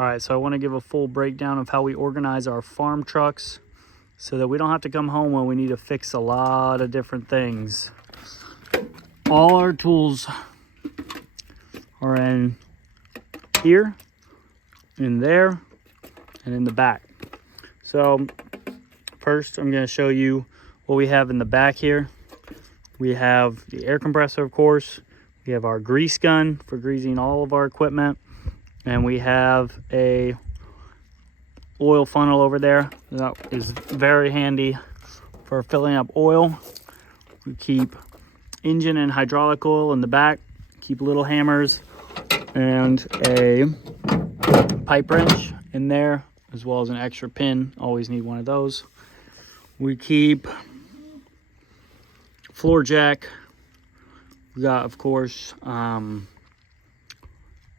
All right, so I want to give a full breakdown of how we organize our farm trucks so that we don't have to come home when we need to fix a lot of different things. All our tools are in here, in there, and in the back. So first I'm going to show you what we have in the back here. We have the air compressor, of course. We have our grease gun for greasing all of our equipment. And we have a oil funnel over there. That is very handy for filling up oil. We keep engine and hydraulic oil in the back. Keep little hammers and a pipe wrench in there, as well as an extra pin. Always need one of those. We keep floor jack. We got, of course,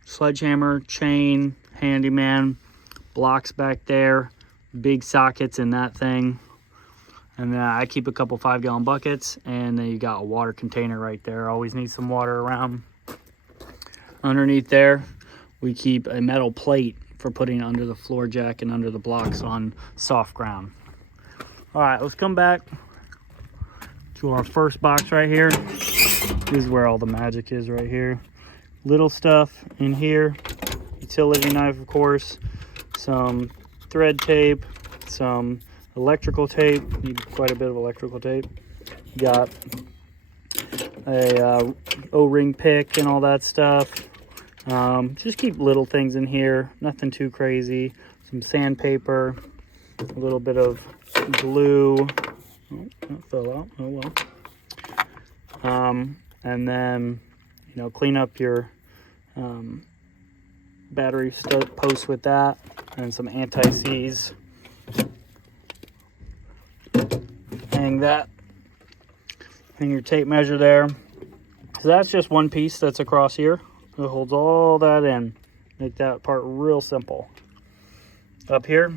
sledgehammer, chain, handyman, blocks back there, big sockets in that thing. And then I keep a couple 5-gallon buckets, and then you got a water container right there. Always need some water around. Underneath there, we keep a metal plate for putting under the floor jack and under the blocks on soft ground. All right, let's come back to our first box right here. This is where all the magic is right here. Little stuff in here, utility knife, of course, some thread tape, some electrical tape. Need quite a bit of electrical tape. Got a O-ring pick and all that stuff. Just keep little things in here, nothing too crazy. Some sandpaper, a little bit of glue. Oh, that fell out. Oh well. And then, you know, clean up your battery posts with that, and some anti-seize. Hang that. Hang your tape measure there. So that's just one piece that's across here. It holds all that in. Make that part real simple. Up here,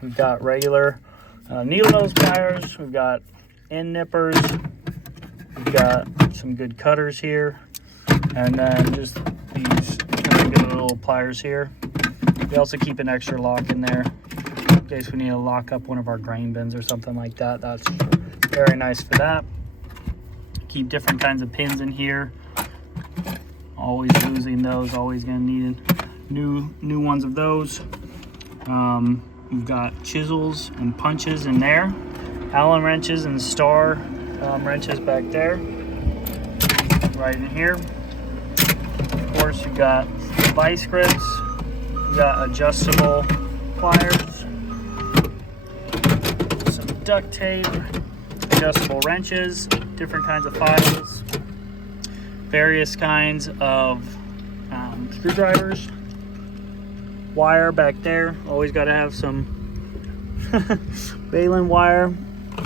we've got regular needle nose pliers. We've got end nippers. We've got some good cutters here. And then just these regular little pliers here. We also keep an extra lock in there in case we need to lock up one of our grain bins or something like that. That's very nice for that. Keep different kinds of pins in here. Always losing those, always gonna need new ones of those. We've got chisels and punches in there. Allen wrenches and star wrenches back there. Right in here. Of course, you've got vice grips, you've got adjustable pliers, some duct tape, adjustable wrenches, different kinds of files, various kinds of screwdrivers, wire back there. Always got to have some baling wire.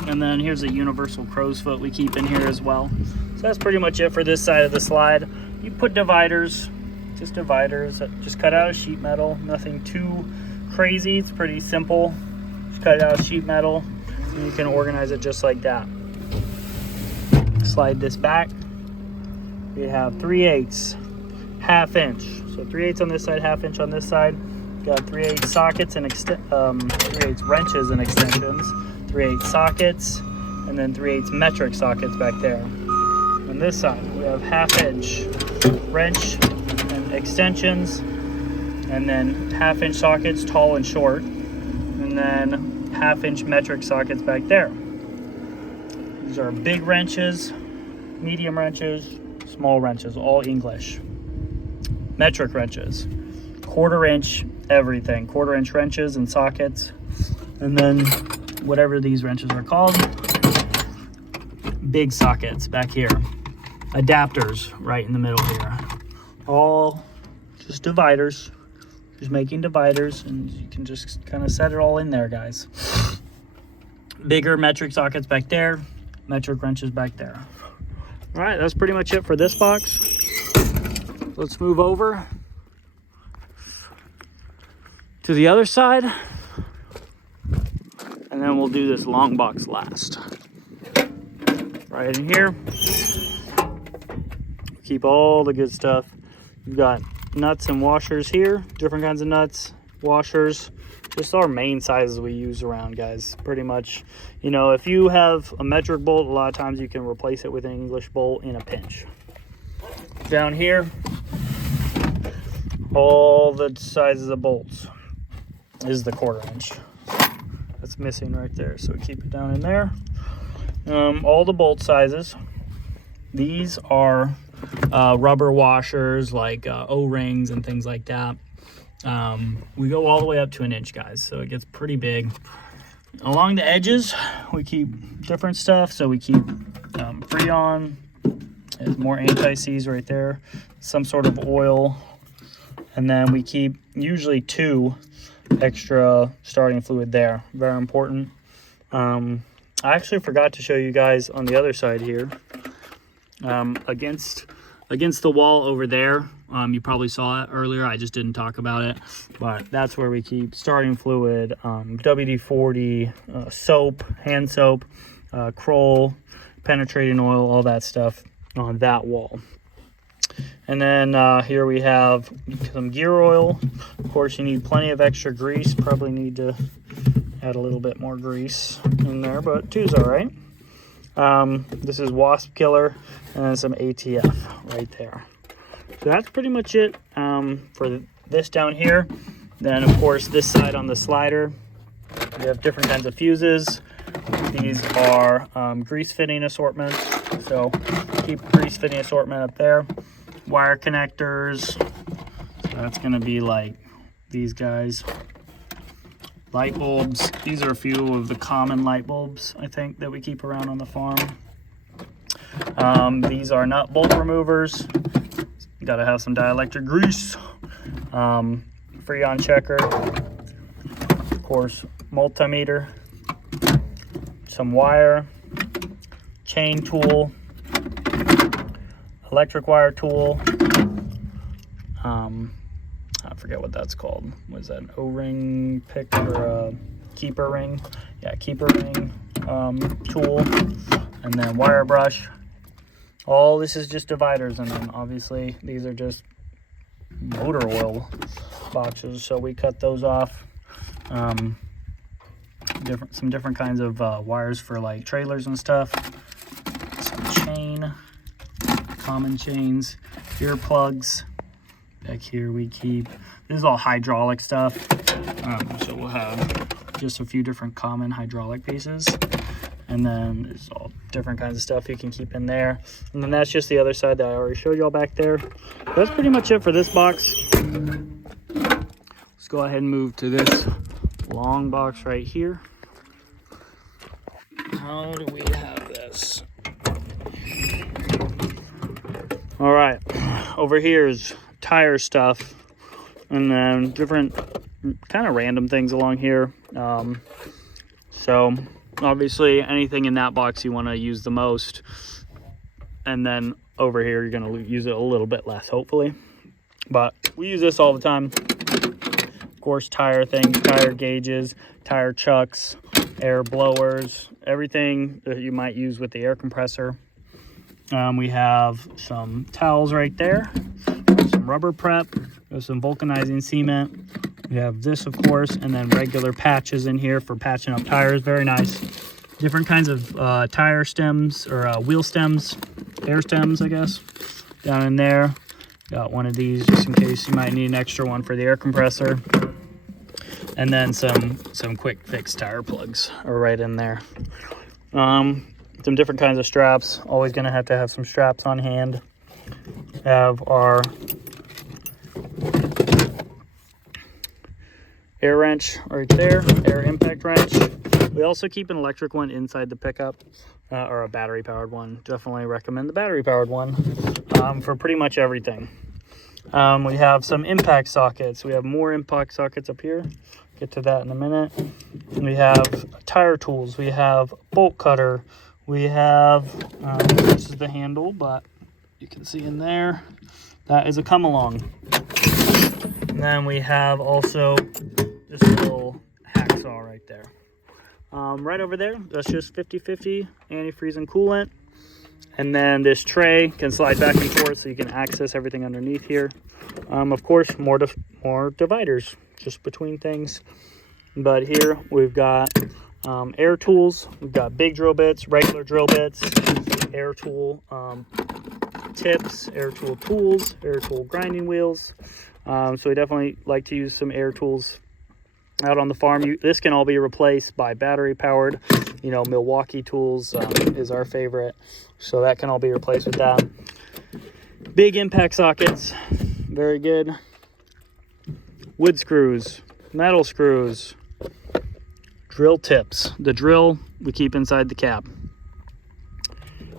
And then here's a universal crow's foot we keep in here as well. So that's pretty much it for this side of the slide. You put dividers, just dividers, just cut out of sheet metal, nothing too crazy. It's pretty simple. Just cut out sheet metal and you can organize it just like that. Slide this back. We have 3/8, ½ inch. So 3/8 on this side, ½ inch on this side. Got 3/8 sockets and 3/8 wrenches and extensions, 3/8 sockets, and then 3/8 metric sockets back there. On this side, we have ½ inch wrench and extensions, and then ½ inch sockets, tall and short, and then ½ inch metric sockets back there. These are big wrenches, medium wrenches, small wrenches, all English. Metric wrenches, 1/4 inch everything, 1/4 inch wrenches and sockets, and then whatever these wrenches are called, big sockets back here. Adapters right in the middle here. All just dividers. Just making dividers, and you can just kind of set it all in there, guys. Bigger metric sockets back there, metric wrenches back there. All right, that's pretty much it for this box. Let's move over to the other side, and then we'll do this long box last. Right in here, keep all the good stuff. You've got nuts and washers here, different kinds of nuts, washers, just our main sizes we use around, guys. Pretty much, you know, if you have a metric bolt, a lot of times you can replace it with an English bolt in a pinch. Down here, all the sizes of bolts is the 1/4 inch. That's missing right there, so we keep it down in there. All the bolt sizes. These are rubber washers, like O-rings and things like that. We go all the way up to 1 inch, guys, so it gets pretty big. Along the edges, we keep different stuff. So we keep Freon. There's more anti-seize right there, some sort of oil, and then we keep usually 2 extra starting fluid there. Very important. I actually forgot to show you guys on the other side here, against the wall over there. You probably saw it earlier. I just didn't talk about it, but that's where we keep starting fluid, WD-40, soap, hand soap, Kroll, penetrating oil, all that stuff on that wall. And then here we have some gear oil. Of course, you need plenty of extra grease. Probably need to add a little bit more grease in there, but 2's all right. This is wasp killer, and then some ATF right there. So that's pretty much it for this down here. Then, of course, this side on the slider, we have different kinds of fuses. These are grease fitting assortments, so keep grease fitting assortment up there. Wire connectors, so that's going to be like these guys. Light bulbs, these are a few of the common light bulbs, I think, that we keep around on the farm. These are nut bolt removers. You gotta have some dielectric grease. Freon checker, of course, multimeter, some wire, chain tool, electric wire tool. I forget what that's called. Was that an O-ring pick or a keeper ring? Yeah, keeper ring tool, and then wire brush. All this is just dividers, and then obviously these are just motor oil boxes, so we cut those off. Some different kinds of wires for like trailers and stuff. Some chain, common chains, ear plugs. Back here we keep, this is all hydraulic stuff, so we'll have just a few different common hydraulic pieces, and then there's all different kinds of stuff you can keep in there. And then that's just the other side that I already showed y'all back there. That's pretty much it for this box. Let's go ahead and move to this long box right here. How do we have this? All right, over here is tire stuff, and then different kind of random things along here. So obviously anything in that box you want to use the most, and then over here you're going to use it a little bit less, hopefully, but we use this all the time. Of course, tire things, tire gauges, tire chucks, air blowers, everything that you might use with the air compressor. We have some towels right there, some rubber prep, there's some vulcanizing cement. We have this, of course, and then regular patches in here for patching up tires. Very nice. Different kinds of tire stems, or wheel stems, air stems, I guess, down in there. Got one of these just in case you might need an extra one for the air compressor. And then some quick fix tire plugs are right in there. Some different kinds of straps. Always gonna have to have some straps on hand. Have our air wrench right there, air impact wrench. We also keep an electric one inside the pickup, or a battery powered one. Definitely recommend the battery powered one for pretty much everything. We have some impact sockets. We have more impact sockets up here. Get to that in a minute. We have tire tools. We have bolt cutter. We have, this is the handle, but you can see in there, that is a come along. And then we have also this little hacksaw right there. Right over there, that's just 50/50 antifreeze and coolant. And then this tray can slide back and forth so you can access everything underneath here. Of course, more dividers just between things. But here we've got air tools. We've got big drill bits, regular drill bits, air tool tips, air tool tools, air tool grinding wheels. So we definitely like to use some air tools out on the farm. This can all be replaced by battery powered. You know, Milwaukee tools is our favorite. So that can all be replaced with that. Big impact sockets, very good. Wood screws, metal screws, drill tips. The drill we keep inside the cab.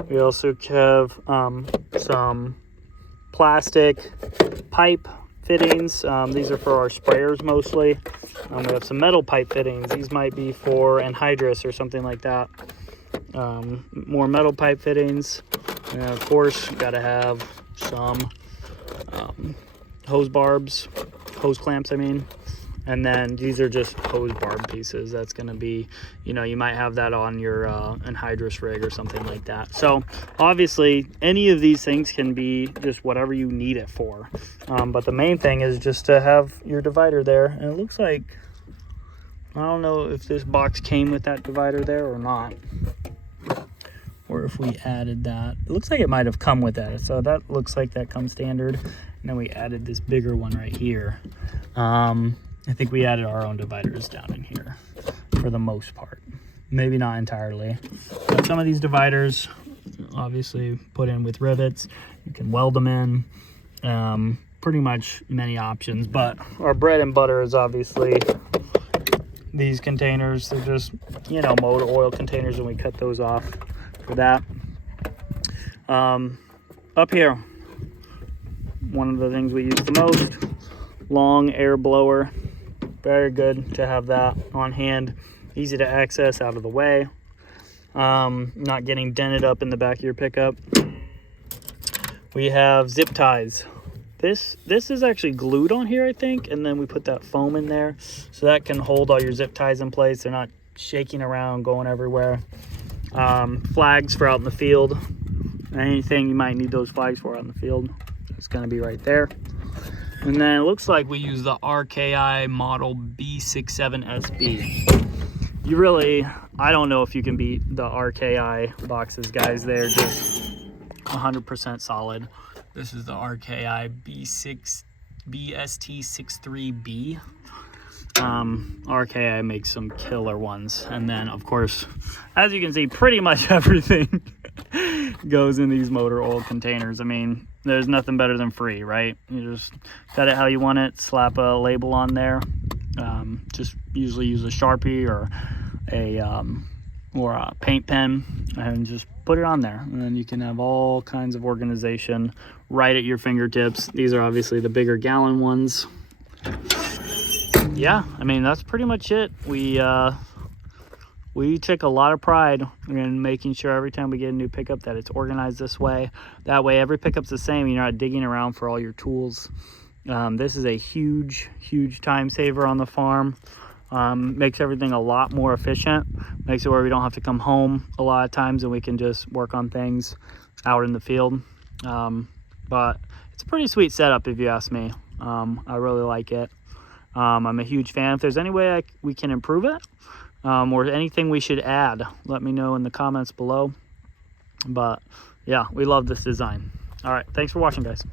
We also have some plastic pipe fittings. These are for our sprayers mostly. We have some metal pipe fittings. These might be for anhydrous or something like that. More metal pipe fittings. And of course, got to have some hose clamps, I mean. And then these are just hose barb pieces. That's going to be, you know, you might have that on your anhydrous rig or something like that. So obviously any of these things can be just whatever you need it for. But the main thing is just to have your divider there. And it looks like, I don't know if this box came with that divider there or not, or if we added that. It looks like it might have come with that. So that looks like that comes standard. And then we added this bigger one right here. I think we added our own dividers down in here for the most part. Maybe not entirely. But some of these dividers, obviously put in with rivets. You can weld them in. Pretty much many options. But our bread and butter is obviously these containers. They're just, you know, motor oil containers, and we cut those off for that. Up here, one of the things we use the most, long air blower. Very good to have that on hand. Easy to access, out of the way. Not getting dented up in the back of your pickup. We have zip ties. This is actually glued on here, I think, and then we put that foam in there, so that can hold all your zip ties in place. They're not shaking around, going everywhere. Flags for out in the field. Anything you might need those flags for out in the field, it's going to be right there. And then it looks like we use the RKI model B67SB. You really, I don't know if you can beat the RKI boxes, guys. They're just 100% solid. This is the RKI BST63B. RKI makes some killer ones. And then, of course, as you can see, pretty much everything goes in these motor oil containers. I mean, there's nothing better than free, right? You just cut it how you want it, slap a label on there. Just usually use a Sharpie or a paint pen and just put it on there. And then you can have all kinds of organization right at your fingertips. These are obviously the bigger gallon ones. Yeah, I mean, that's pretty much it. We take a lot of pride in making sure every time we get a new pickup that it's organized this way. That way every pickup's the same. You're not digging around for all your tools. This is a huge time saver on the farm. Makes everything a lot more efficient. Makes it where we don't have to come home a lot of times and we can just work on things out in the field. But it's a pretty sweet setup if you ask me. I really like it. I'm a huge fan. If there's any way we can improve it, or anything we should add, let me know in the comments below. But yeah, we love this design. All right, thanks for watching, guys.